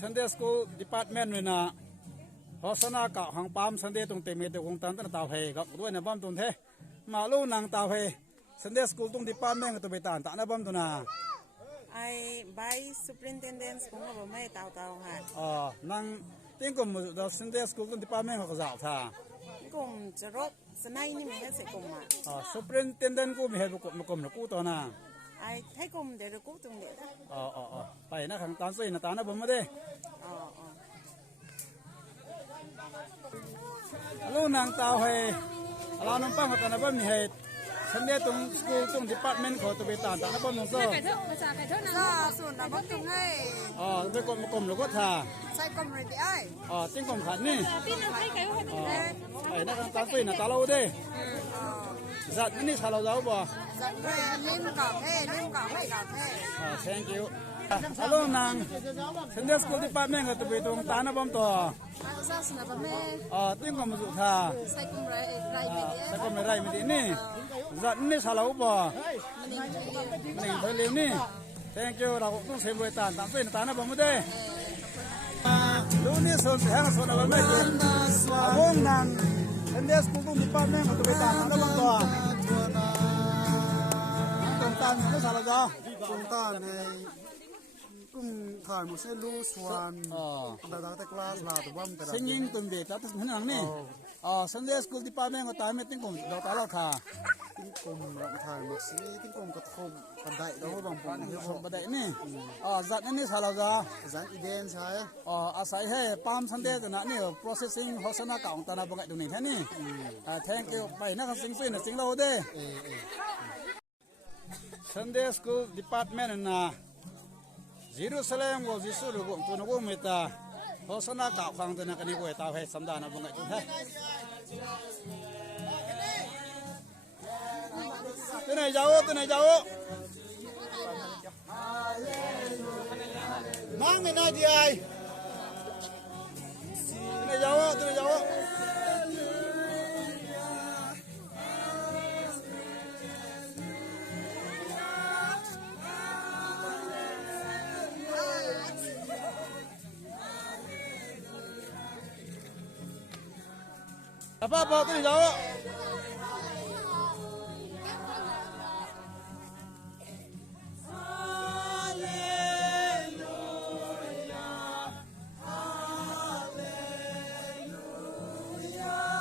Sunday School Department เลยนะเพราะสนาเก่าหางปั๊ม Sunday ตรงเต็มเมตตรงตันตั้งตาเพกับด้วยนะบ้ามตรงเทมาลู่นางตาเพ Sunday School ตรง Department กับตัวไปตานตานะบ้ามตัวน่ะไอ้ใบ Superintendent ผมก็บอกไม่เตาค่ะนางติ้งกลุ่มเรา Sunday School ตรง Department เขาก็จะท่ากลุ่มจะรบสไนนี่ไม่ให้เสกลุ่มSuperintendent กูไม่เห็นกลุ่มนะกูตัวน่ะไอ้ให้กลุ่มเดี๋ยวกูตรงเดี๋ยวไปนะขังตานซุยนะตานะบ้ามมาดิลู่นางตาเพเราน้องป้าเขาตานะบ้ามมีเหตุฉันเนี่ยตรงสกูลตรงดิพาร์ตเมนต์เขาตัวไปตานตานะบ้ามน้องโซ่ส่วนนะบ้านตรงให้ไปกลมหรือก็ท่าใส่กลมเลยดิไอ้จิ้งกลมขันนี่ไอ้นักตาฟินนะตาเราเด้จัดนี่ชาเราจะเอาบ่จัดเลยลิ้มกับแพ้ลิ้มกับให้กับแพ้thank you ฮัลโหลนางฉันเดสกูลดิพาร์ตเมนต์ก็ตัวไปตรงตานะบ้ามตัวติ้งกลมสุดท่าใส่กลมไรไม่ดีนี่จัดนี่ชาเราบ่นี่เธอเร็วนี่ thank you เราต้องเสียบริการตามฟินตานะบ้ามมาเด้ลูนี่ส่วนแทนส่วนอะไรไม่เกี่ยววงนางฉันเดสกูลดิพาร์ตเมนต์ก็ตัวไปตามนะบ้ามตัวตรงตาไม่ชาเราจ้ะตรงตาในกุ้งถ่ายมุสลิมส่วนแต่แต่กลาสลาตัวบ้ามแต่สิ่งยิ่งตุนเด็ดแต่เหมือนนี่Sunday School Department ก็ตามไม่ติ้งกงเราตาเราค่ะติ้งกงถ่ายมุสลิมติ้งกงกระทบบันไดเราบางปนเรื่องบันไดนี่จัดนี่ชาเราจ้ะจัดอีเดนใช่อาศัยให้ปั๊ม Sunday ตัวนั้นนี่ processing เขาสนาเก่าตานาบังไงตรงนี้แค่นี้thank you ไปนะครับสิ่งฟินสิ่งเราเด้Sunday School Department นะJerusalem ว่าจิสุรุกตัวนักวิทย์เขาสนาเก่าฟังตัวนักนี่กูตาให้สัมดานะบังไงตรงนี้ตัวไหนจ้าวนั่งไม่น่าดีไอตัวไหนจ้าวapa tu ni jawab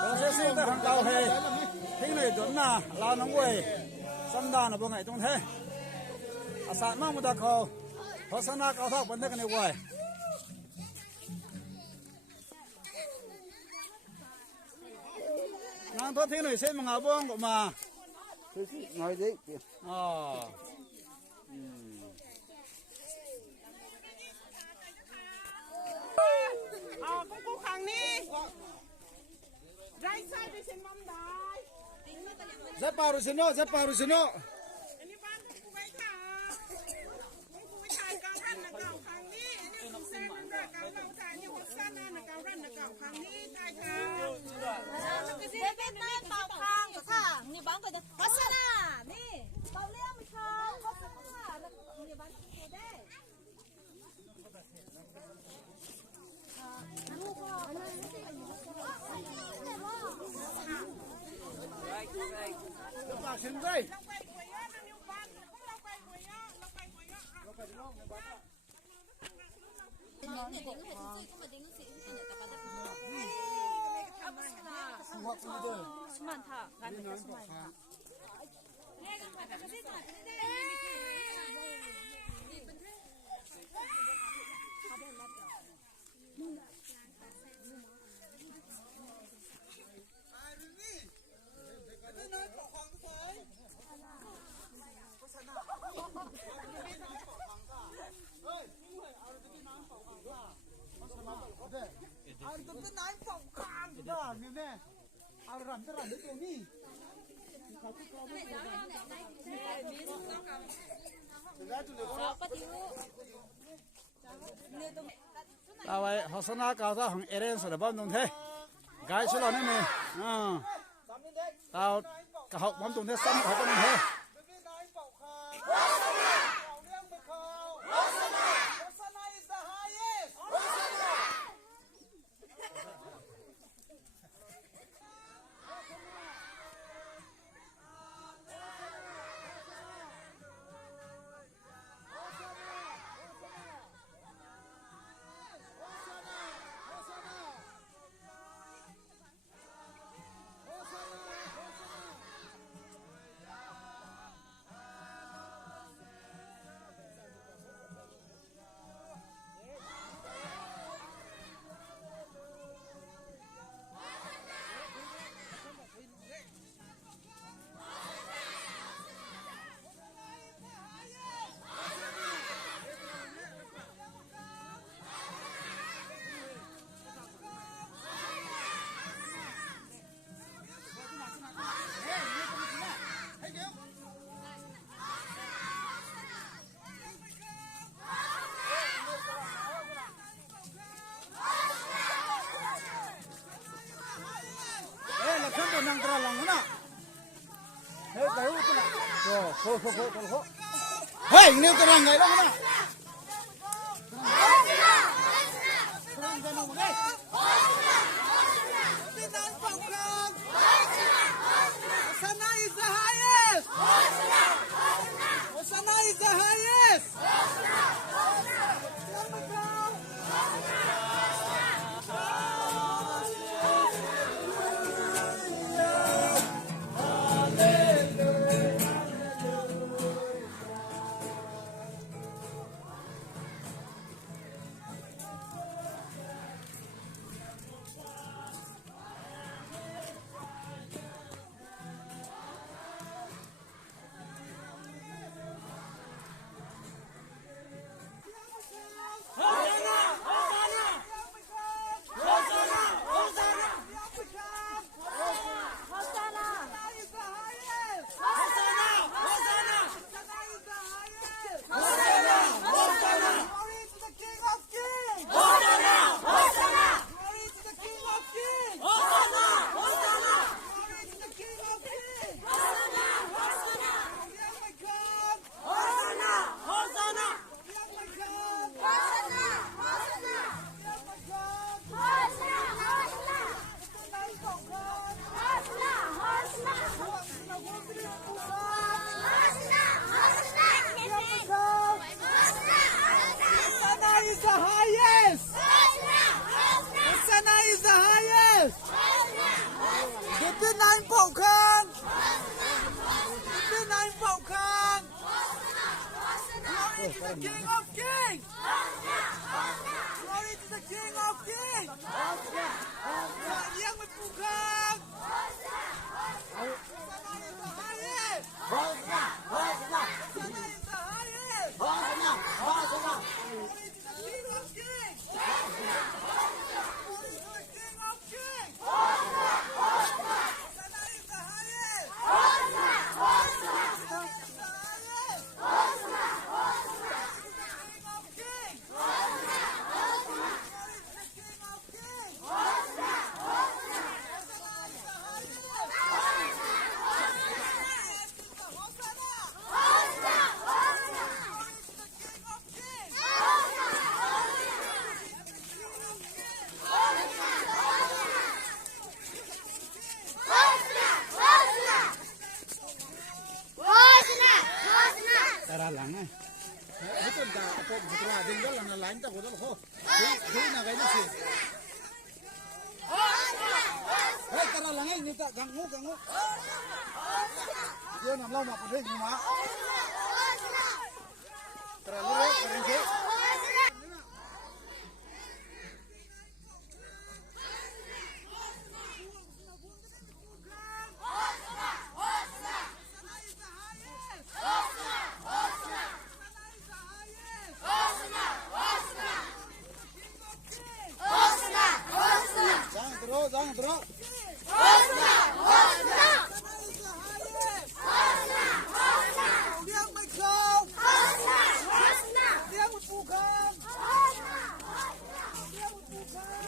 processing ta hang tao he thing này đốn na lao nóng quay xăm đa là bao ngày trong thế sản mang một đặc hồ họ sản na cao thấp vấn đề cái này quay nang thoát thế này xem mà ngáo bông của mà nói đấy con cô khang đi rai sai đi xem mâm đài rất bao rồi xin nó anh đi bán cô gái thà cô gái thà cao răn là cao khang đi anh đi xem mâm đài cao lâu thà như hot san là cao răn là cao khang đi thà thàเด็กน้อยเป่าคางกับข้างนี่บ้านก็จะพัฒนานี่เป่าเลี้ยงไม่คางพัฒนาแล้วนี่บ้านก็จะได้ลูกก็อะไรปากเส้นได้Semangat, kan? Semangat. เอารำจะรำด้วยตัวนี้เอาไว้หัศนาเก่าซะของเอเรนสุดบ้านตรงเทกายสุดแล้วนี่นี่เอากระหอบบ้านตรงเทซ้ำเขาก็นี่เทHosanna is the highest. เฮ้ยนิ้วจะรังไงบ้างนะหลังไงให้ต้นตาพบตราดึงก็หลังหลังตะโกนตะโกนดูน่ะไงนี่สิเฮ้ยตาหลังไงนี่ตะกังงูเดี๋ยวนำเรามาประเทศนี้มาตราเล็กๆประเทศJangan terus. Dia mikau. Dia bukan. Dia bukan.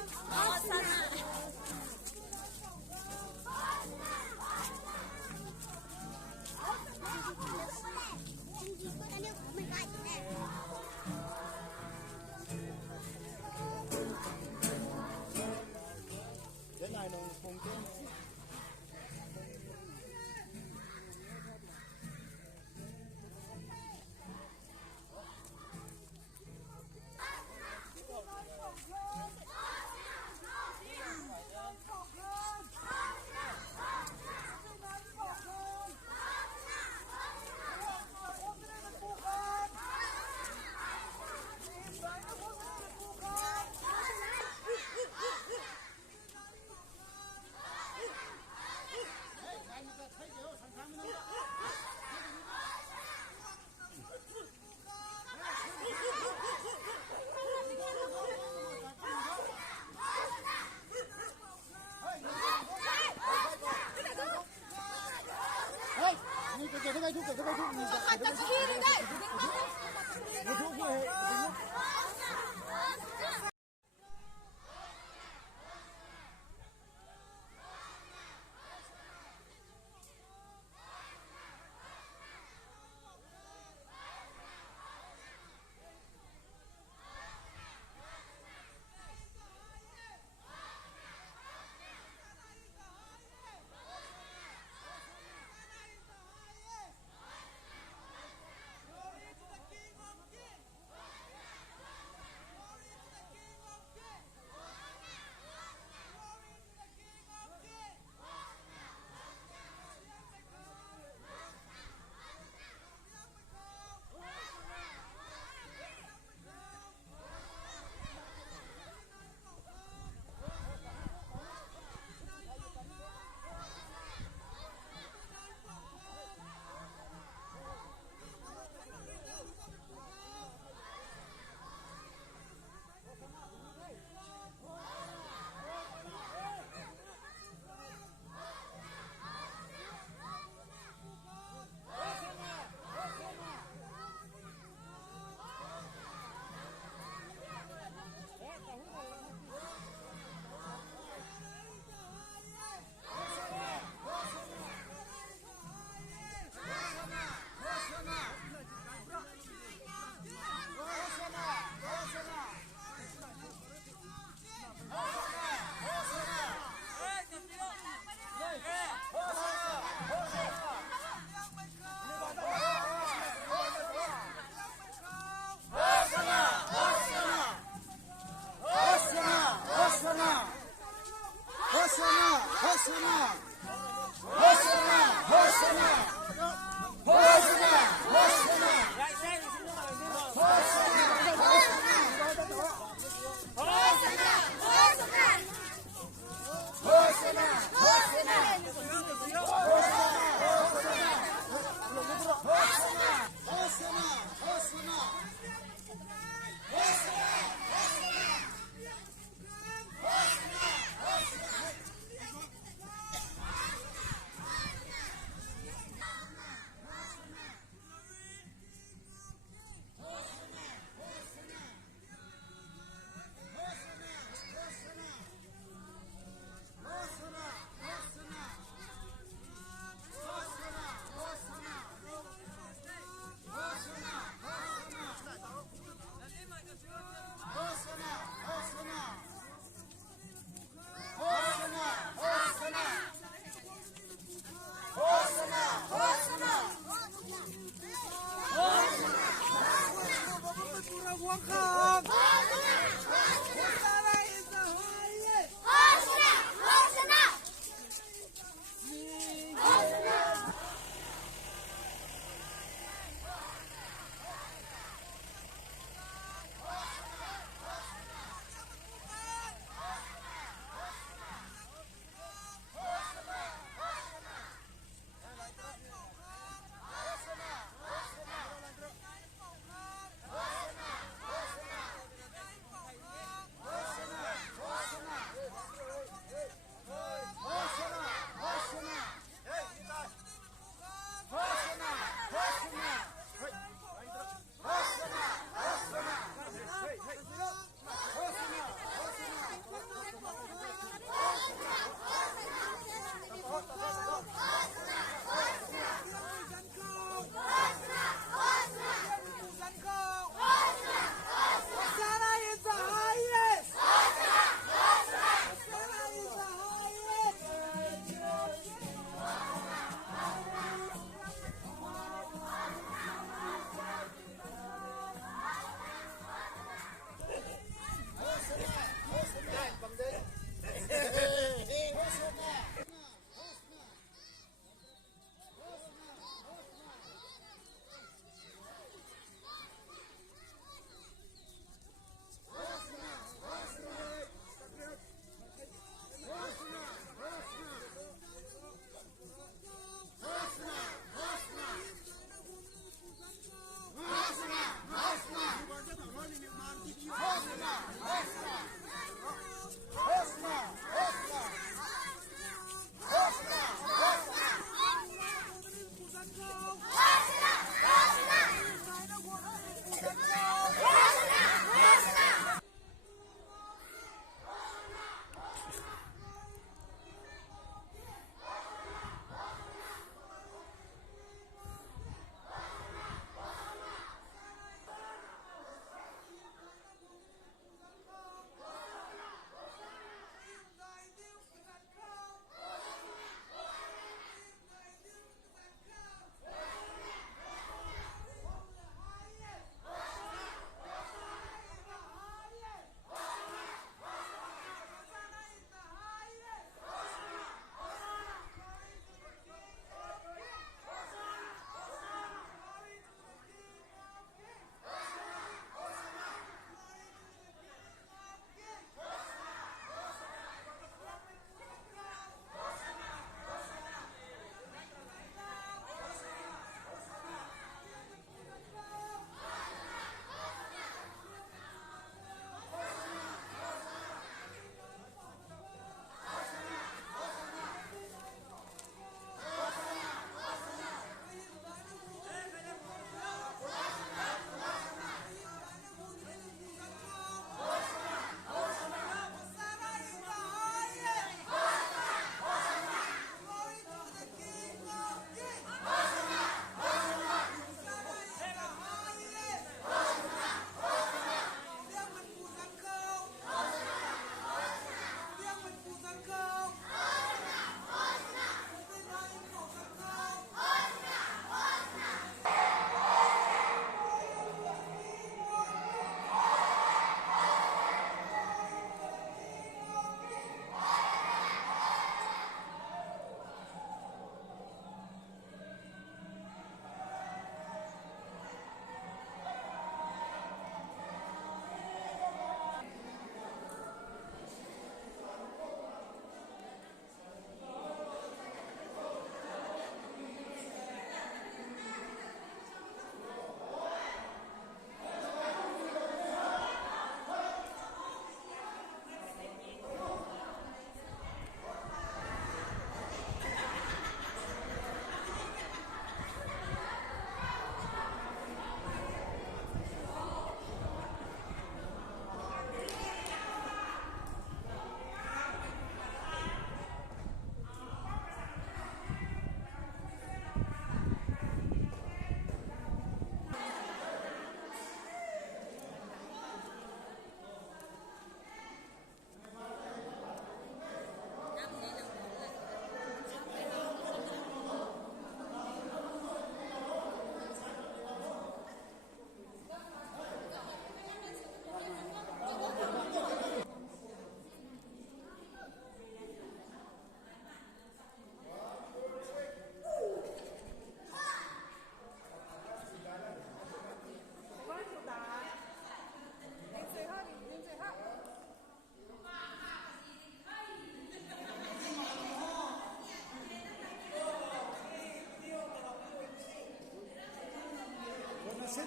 Hosana,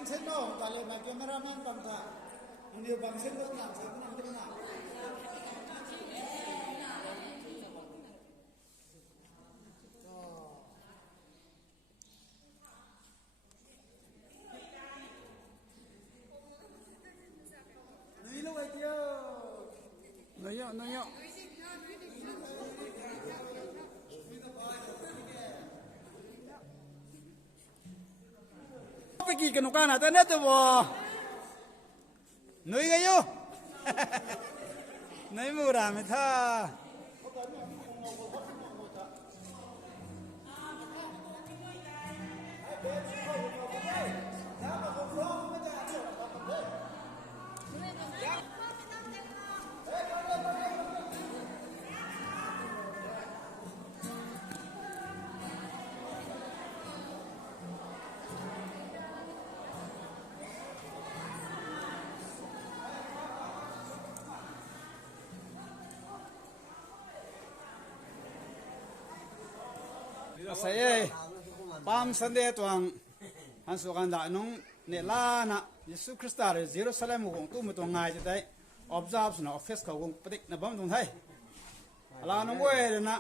xin xin đâu ta lên mà cameraman cầm ta nhiều bằng xin đâu làm sao cũng không nào nói nhá cái gì cái nụ ca nào ta nét tôi bò nói cái vô nói mua đàm thì tha say Palm Sunday tuang han sukan da nung ne la na Yesu Christa re Jerusalem gong tu mu tong ngai tai observe na office ka gong patik na bam tung thai ala nung we na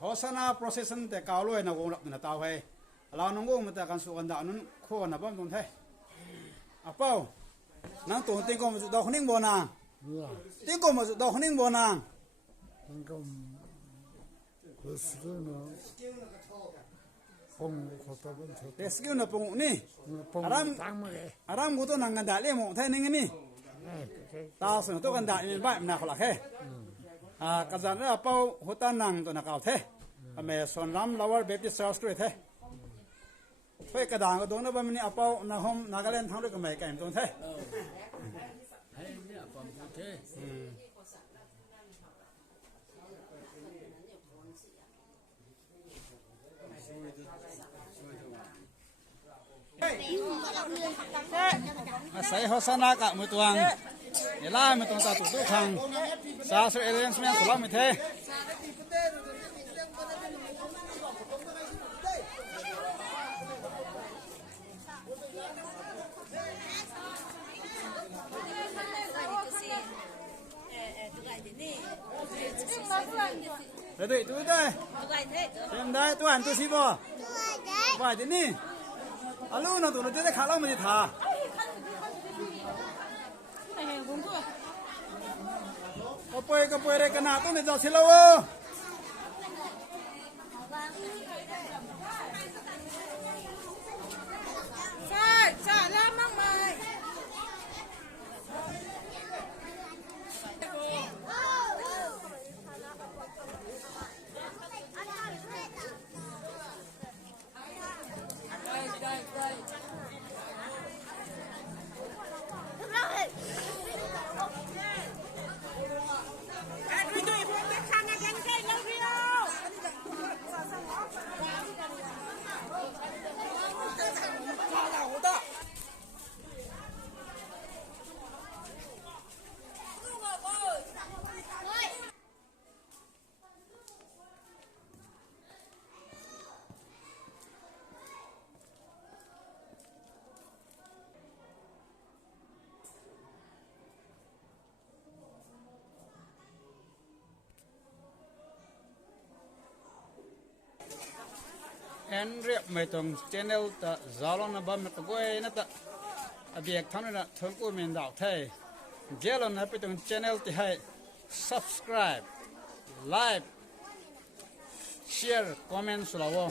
Hosanna procession te ka loi na gong lak na taw hai ala nung gong mata kan sukan da nun kho na bam tung thai apau nang tu ting ko mu da khning bo na ting ko mu da khning bo na rescue na pung ni aram guto nang ganda le mo thai ning ni ta so to ganda ni ba na khala khe a kazan ra pau hotan nang to na kaw the ame sonram lower baptist church to the phoi ka dang ko dong na ba ni apau na hom nagaland thang ro ka mai kaim ton the say Hosanna cả một tuần để la một tuần ta tụt tụt khang sa số arrangement của mình thế đấy tụi đây xem đây tôi ăn tôi xí bò vài thế ní alo nó tụi nó tới khá lắm mà đi thả cái bơi đây cái nào tôi này giờ xí lâu Sa la mang mai. en rep mai tong channel ta zalon na bam ta goi na ta abiak thang na thong ko men dau thai gelon na pe tong channel ti hai subscribe like share comment sulawo